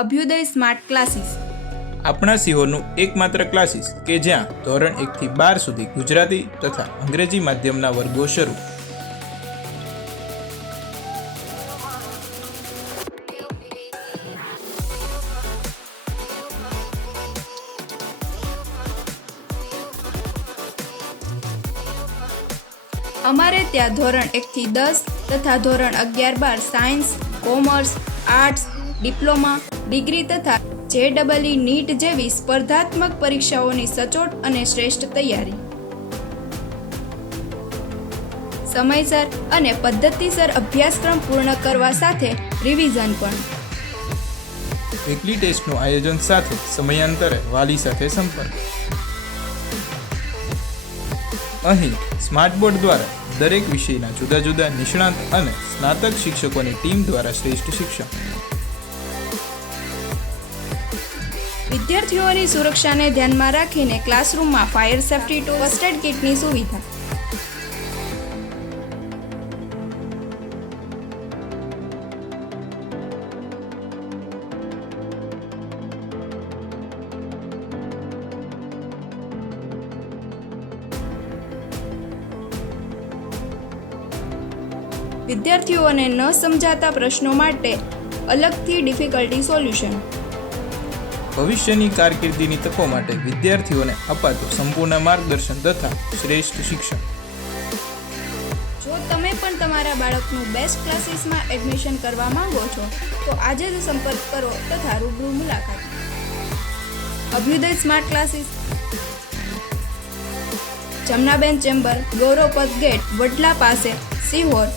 Abhyuday smart classes આપણા સિહોરનું એકમાત્ર classes કે જ્યાં ધોરણ 1 થી 12 સુધી ગુજરાતી તથા અંગ્રેજી માધ્યમના વર્ગો શરૂ. અમારે ત્યાં ધોરણ 1 થી 10 તથા ધોરણ 11-12 science, commerce, arts, diploma, degree તથા JEE નીટ જેવી સ્પર્ધાત્મક પરીક્ષાઓની સચોટ અને શ્રેષ્ઠ તૈયારી. સમયસર અને પદ્ધતિસર અભ્યાસક્રમ પૂર્ણ કરવા સાથે રિવિઝન પણ. વીકલી ટેસ્ટનું આયોજન સાથે સમયાંતરે વાલી સાથે સંપર્ક. અહીં સ્માર્ટ બોર્ડ દ્વારા દરેક વિષયના જુદા જુદા નિષ્ણાત અને સ્નાતક શિક્ષકોની ટીમ દ્વારા શ્રેષ્ઠ શિક્ષણ. વિદ્યાર્થીઓની સુરક્ષાને ધ્યાનમાં રાખીને ક્લાસરૂમમાં fire safety tool, first aid કિટની સુવિધા. વિદ્યાર્થીઓને ન સમજાતા પ્રશ્નો માટે અલગથી ડિફિકલ્ટી સોલ્યુશન. ભવિષ્યની કારકિર્દીની તકો માટે વિદ્યાર્થીઓને અપાતું સંપૂર્ણ માર્ગદર્શન તથા શ્રેષ્ઠ શિક્ષણ. જો તમે પણ તમારા બાળકનું બેસ્ટ ક્લાસીસમાં એડમિશન કરવા માંગો છો તો આજે જ સંપર્ક કરો તથા રૂબરૂ મુલાકાત. Abhyuday smart classes, Jamnaben chamber, Gauravpath gate, Vadla પાસે, સિહોર.